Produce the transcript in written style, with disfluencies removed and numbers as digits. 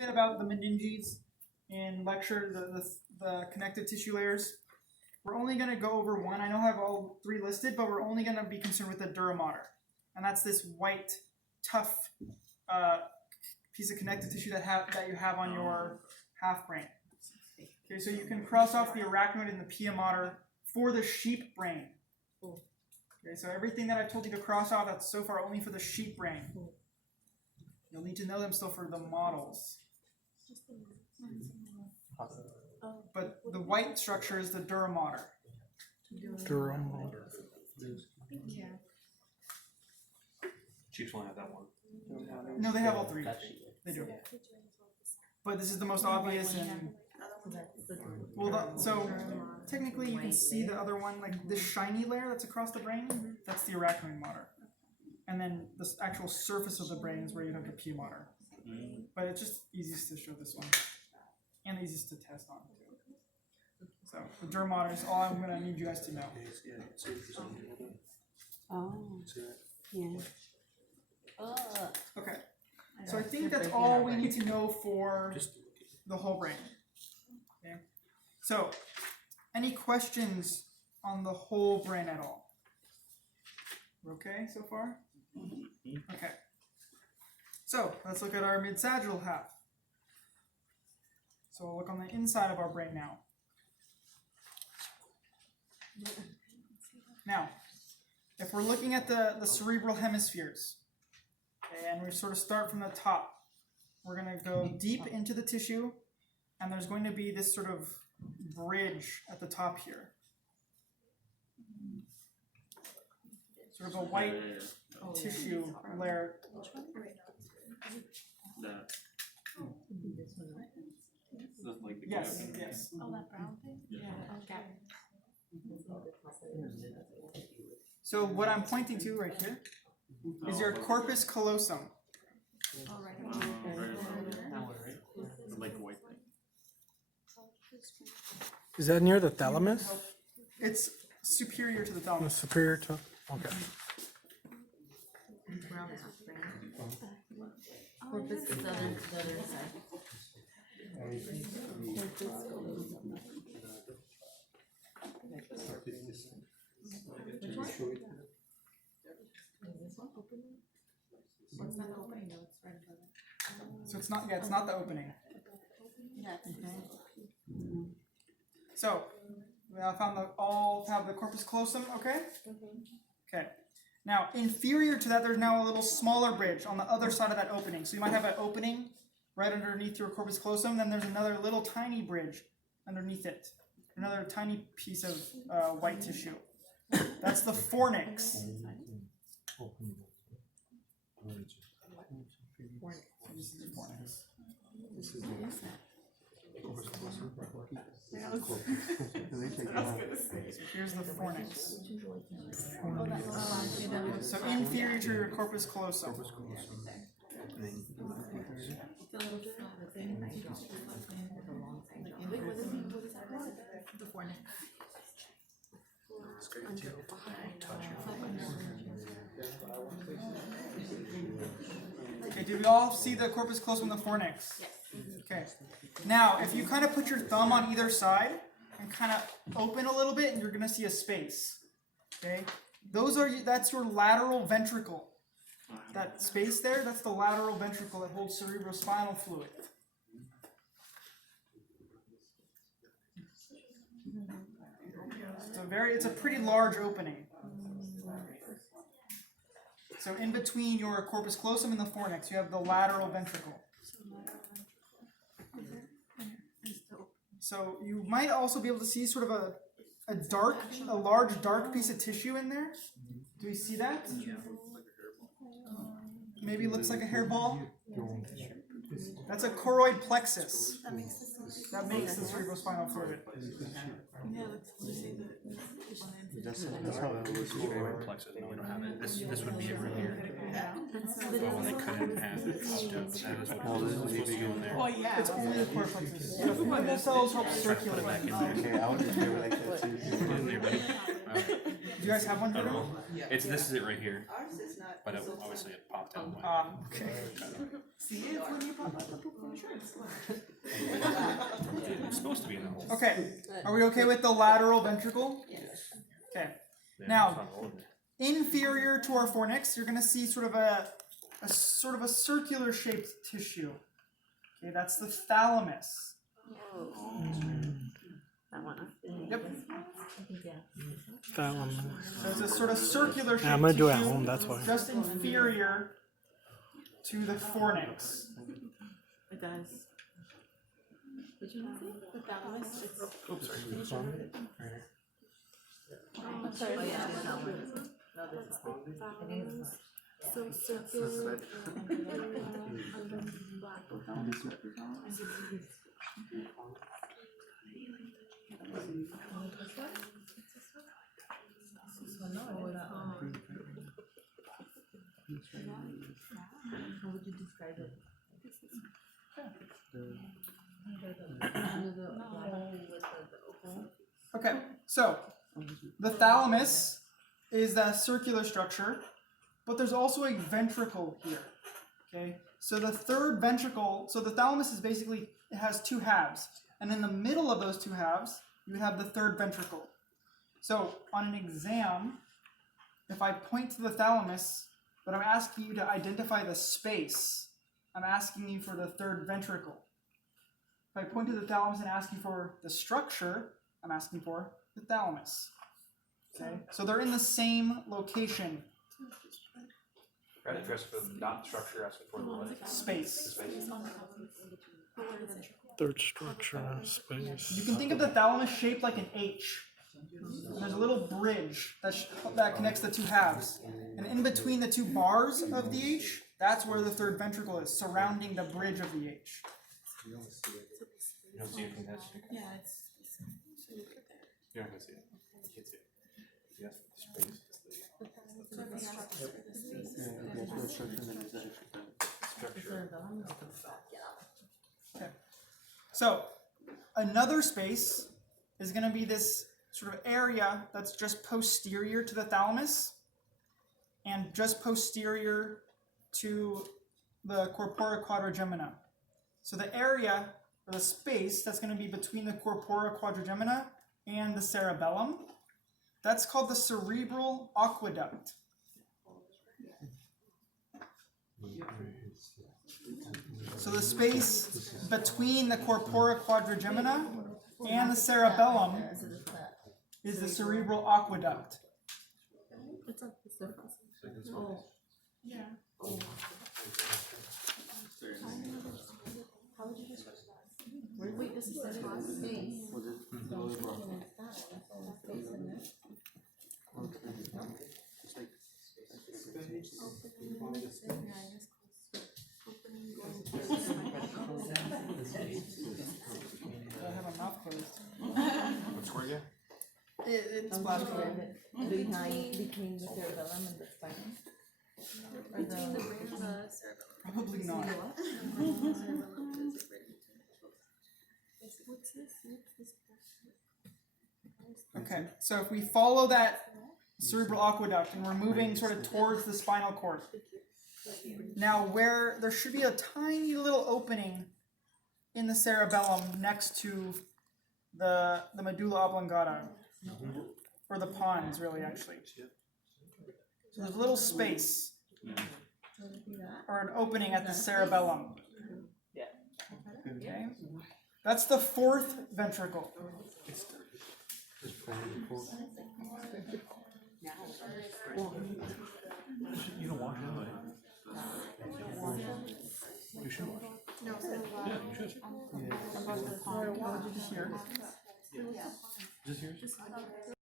bit about the meninges in lecture, the connective tissue layers. We're only going to go over one. I know I have all three listed, but we're only going to be concerned with the dura mater. And that's this white, tough piece of connective tissue that you have on your half brain. Okay, so you can cross off the arachnoid and the pia mater for the sheep brain. Okay, so everything that I told you to cross off, that's so far only for the sheep brain. You'll need to know them still for the models. But the white structure is the dura mater. Dura mater. Yeah. Chiefs won't have that one. No, they have all three. They do. But this is the most obvious and well, so technically you can see the other one, like this shiny layer that's across the brain, that's the arachnoid mater. And then the actual surface of the brain is where you have the pia mater. But it's just easiest to show this one. And easiest to test on too. So the dura mater is all I'm going to need you guys to know. Oh. Yeah. Okay. So I think that's all we need to know for the whole brain. Okay. So, any questions on the whole brain at all? We're okay so far? Okay. So, let's look at our mid-sagittal half. So we'll look on the inside of our brain now. Now, if we're looking at the cerebral hemispheres, okay, and we sort of start from the top, we're going to go deep into the tissue, and there's going to be this sort of bridge at the top here. Sort of a white tissue layer. Yes, yes. Oh, that brown thing? Yeah. Okay. So what I'm pointing to right here is your corpus callosum. Oh, right. Like a white thing. Is that near the thalamus? It's superior to the The thalamus. superior to. Okay. Oh, this is the other side. Which one? Is this one opening? What's that opening? No, it's right above it. So it's not, yeah, it's not the opening. So, I found all have the corpus callosum, okay? Okay. Now, inferior to that, there's now a little smaller bridge on the other side of that opening. So you might have an opening right underneath your corpus callosum, then there's another little tiny bridge underneath it. Another tiny piece of white tissue. That's the fornix. This is the fornix. Here's the fornix. So inferior to your corpus callosum. Okay, do we all see the corpus callosum and the fornix? Okay. Now, if you kind of put your thumb on either side and kind of open a little bit, and you're going to see a space. Okay? That's your lateral ventricle. That space there, that's the lateral ventricle that holds cerebrospinal fluid. It's a pretty large opening. So in between your corpus callosum and the fornix, you have the lateral ventricle. So you might also be able to see sort of a large dark piece of tissue in there. Do you see that? Maybe it looks like a hairball. That's a choroid plexus. That makes the cerebrospinal fluid. That's how it was. Plexus, no, we don't have it. This would be it right here. But when they cut it in half, it popped up. That is what Oh, this is supposed to big. go in there. Well, yeah. It's only the core plexus. The funnel cells help circulate. Back in there. Okay, I would just do it like that too. Put it in there, buddy. Do you guys have one? I don't Jordan? know. This is it right here. But it, obviously it popped out. Okay. See, it's when you pop up the poop on insurance. It's supposed to be in the hole. Okay. Are we okay with the lateral ventricle? Okay. Yeah, Now- it's not rolling. Inferior to our fornix, you're gonna see sort of a circular shaped tissue. Okay, that's the thalamus. That one, Yep. Thalamus. So it's a sort of circular shaped Yeah, I'm gonna do it at tissue, home, that's why. just inferior to the fornix. It does. Did you know the thalamus? Oops, sorry. Oh, yeah, that one. No, this one. So circular under black. How would you describe it? Okay, so the thalamus is that circular structure, but there's also a ventricle here. Okay, so the third ventricle, so the thalamus is basically, it has two halves, and in the middle of those two halves, you have the third ventricle. So on an exam, if I point to the thalamus, but I'm asking you to identify the space, I'm asking you for the third ventricle. If I point to the thalamus and ask you for the structure, I'm asking for the thalamus. Okay, so they're in the same location, Got interest for not structure, asking for the what? space. Third structure, space. You can think of the thalamus shaped like an H. And there's a little bridge that connects the two halves. And in between the two bars of the H, that's where the third ventricle is, surrounding the bridge of the H. You don't see anything that's. Yeah, it's. You're not gonna see it. You can't see it. Yes, the space is the Yeah, there's no structure and then there's that structure. Okay. So another space is going to be this sort of area that's just posterior to the thalamus and just posterior to the corpora quadrigemina. So the area or the space that's going to be between the corpora quadrigemina and the cerebellum, that's called the cerebral aqueduct. So the space between the corpora quadrigemina and the cerebellum is the cerebral aqueduct. It's on the surface. Oh. Yeah. Oh. How would you describe that? Wait, this is the space. Was it the lower bar? It's like I have a mouth closed. What square again? It's black. Between the cerebellum and the spine? Between the brain and the cerebellum. Probably not. What's this? What's this? Okay, so if we follow that cerebral aqueduct and we're moving sort of towards the spinal cord, now where there should be a tiny little opening in the cerebellum next to the medulla oblongata, or the pons really actually. So there's a little space or an opening at the cerebellum. Okay, that's the fourth ventricle. You don't wash it, but. You should wash it. No, Yeah, you should. Here. Just yours?